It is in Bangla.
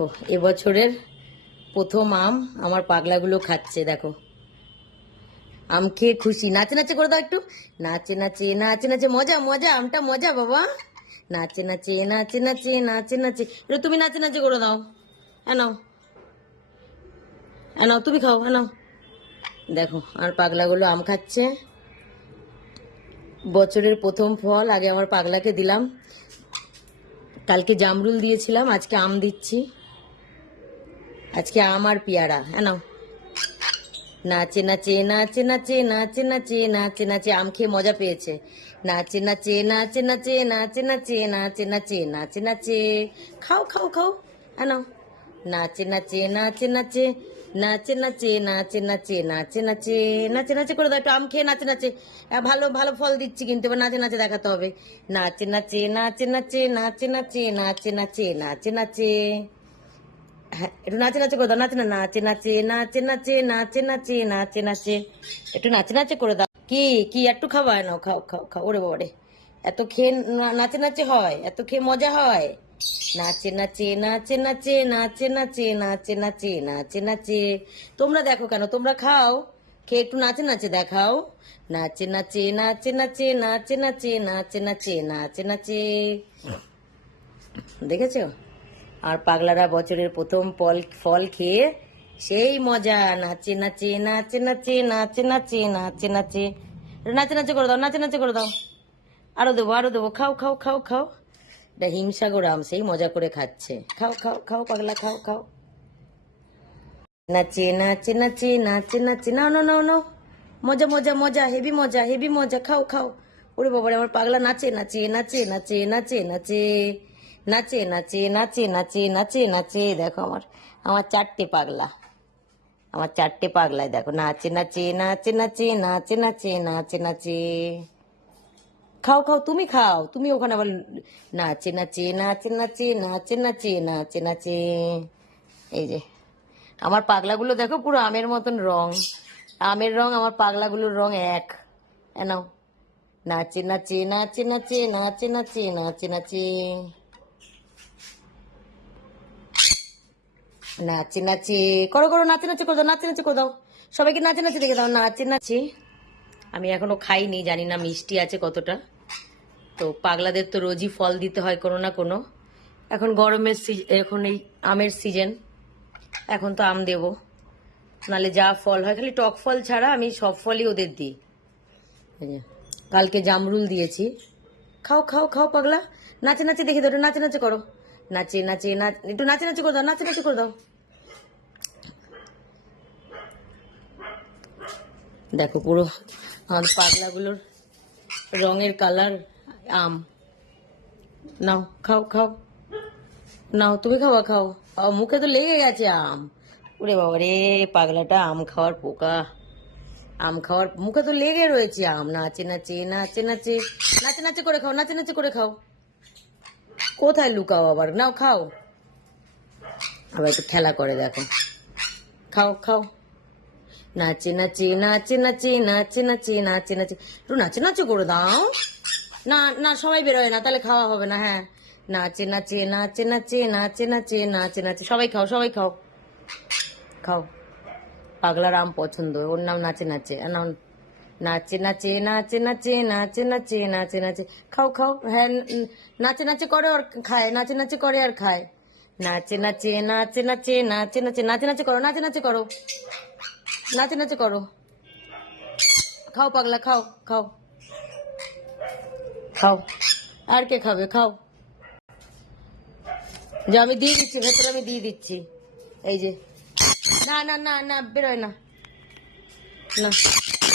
ও এবছরের প্রথম আম আমার পাগলাগুলো খাচ্ছে। দেখো আম খেয়ে খুশি। নাচে নাচে করে দাও একটু। নাচে নাচে নাচে নাচে, মজা মজা, আমটা মজা বাবা। নাচে নাচে নাচে নাচে নাচে নাচে, এটা তুমি নাচে নাচে করে দাও। হ্যাঁ নাও, হ্যাঁ নাও, তুমি খাও, হ্যাঁ নাও। দেখো আর পাগলাগুলো আম খাচ্ছে। বছরের প্রথম ফল আগে আমার পাগলাকে দিলাম। কালকে জামরুল দিয়েছিলাম, আজকে আম দিচ্ছি। আজকে আম আর পেয়ারা। হ্যাঁ নাও। নাচে নাচে নাচে নাচে নাচে নাচে নাচে নাচে, আম খেয়ে মজা পেয়েছে। নাচে নাচে নাচে নাচে নাচে নাচে নাচে নাচে নাচে নাচে, খাও খাও খাও। হ্যাঁ নাও। নাচে নাচে নাচে নাচে নাচে নাচে নাচে নাচে নাচে নাচে নাচে নাচে করে দাও একটু। আম খেয়ে নাচে নাচে, ভালো ভালো ফল দিচ্ছি কিন্তু এবার নাচে নাচে দেখাতে হবে। নাচে নাচে নাচে নাচে নাচে নাচে নাচে নাচে নাচে নাচে, হ্যাঁ একটু নাচে নাচে করে দাও। নাচে না, নাচে নাচে নাচে নাচে নাচে নাচে নাচে নাচে, একটু নাচে নাচে করে দাও। কি কি একটু খাওয়ায় নাও, খাও খাও খাও। ওরে বাবারে, এত খেয়ে নাচে নাচে হয়, এত খেয়ে মজা হয়। নাচে নাচে নাচে নাচে নাচে নাচে নাচে নাচে নাচে নাচে, তোমরা দেখো কেন, তোমরা খাও, খেয়ে একটু নাচে নাচে দেখাও। নাচে নাচে নাচে নাচে নাচে নাচে নাচে নাচে নাচে নাচে, দেখেছো? আর পাগলারা বছরের প্রথম ফল খেয়ে সেই মজা। নাচে নাচে নাচে নাচে নাচে নাচে নাচে নাচে, নাচে নাচে করে দাও, নাচে নাচে করে দাও। আরো দেবো, আরো দেবো, খাও খাও খাও খাও। এটা হিমসাগর আম, সেই মজা করে খাচ্ছে। খাও খাও খাও পাগলা, খাও খাও। নাচে নাচে নাচে নাচে নাচে, নাও নাও নাও নাও, মজা মজা মজা, হেভি মজা হেভি মজা, খাও খাও। ওরে বাবারে, আমার পাগলা নাচে নাচে নাচে নাচে নাচে নাচে নাচে নাচে নাচে নাচে নাচে নাচে, দেখো আমার আমার চারটে পাগলা, আমার চারটে পাগলায় দেখো নাচে নাচে নাচে নাচে নাচে নাচে নাচে নাচে, খাও খাও, তুমি খাও, তুমি ওখানে আবার নাচে নাচে নাচে নাচে নাচে নাচে নাচে নাচে। এই যে আমার পাগলাগুলো দেখো, পুরো আমের মতন রং, আমের রং আমার পাগলাগুলোর রং এক। নাও। নাচে নাচে নাচে নাচে নাচে নাচে নাচে নাচে নাচে নাচে করো করো, নাচে নাচে করে দাও, নাচে নাচে করে দাও, সবাইকে নাচে নাচে দেখে দাও। নাচে নাচে, আমি এখনো খাইনি, জানি না মিষ্টি আছে কতটা। তো পাগলাদের তো রোজই ফল দিতে হয় কোনো না কোনো। এখন গরমের এখন এই আমের সিজন, এখন তো আম দেবো, নালে যা ফল হয়, খালি টক ফল ছাড়া আমি সব ফলই ওদের দিই। কালকে জামরুল দিয়েছি। খাও খাও খাও পাগলা, নাচে নাচে দেখে দাও, নাচে নাচে করো। নাচে নাচে একটু নাচে নাচে করে দাও, নাচে নাচে করে দাও। দেখো পুরো আমার পাগলাগুলোর রঙের কালার আম। নাও খাও খাও, নাও তুমি খাওয়া, খাও। মুখে তো লেগে গেছে আম। ওরে বাবা রে, পাগলাটা আম খাওয়ার পোকা, আম খাওয়ার মুখে তো লেগে রয়েছে আম। নাচে নাচে নাচে নাচে নাচে নাচে করে খাও, নাচে নাচে করে খাও। কোথায় লুকাও আবার, নাও খাও। আবার একটু খেলা করে দেখো, খাও খাও। নাচে নাচে নাচে নাচে নাচে নাচে নাচে নাচে, একটু নাচে নাচে করে দাও। না না, সবাই বেরোয় না, তাহলে খাওয়া হবে না। হ্যাঁ, নাচে নাচে নাচে নাচে নাচে নাচে নাচে নাচে, সবাই খাও, সবাই খাও, খাও। পাগলার আম পছন্দ, ওর নাম নাচে নাচে। নাম নাচে নাচে নাচে নাচে নাচে নাচে নাচে নাচে, খাও খাও। হ্যাঁ, নাচে নাচে করে আর খায়, নাচে নাচে করে আর খায়। নাচে নাচে নাচে নাচে নাচে নাচে নাচে নাচে করো, নাচে নাচে করো, নাচে নাচে করো। খাও পাগলা, খাও খাও খাও। আর কে খাবে, খাও। যে আমি দিয়ে দিচ্ছি ভেতরে, আমি দিয়ে দিচ্ছি। এই যে, না না না না, বেরোয় না, না।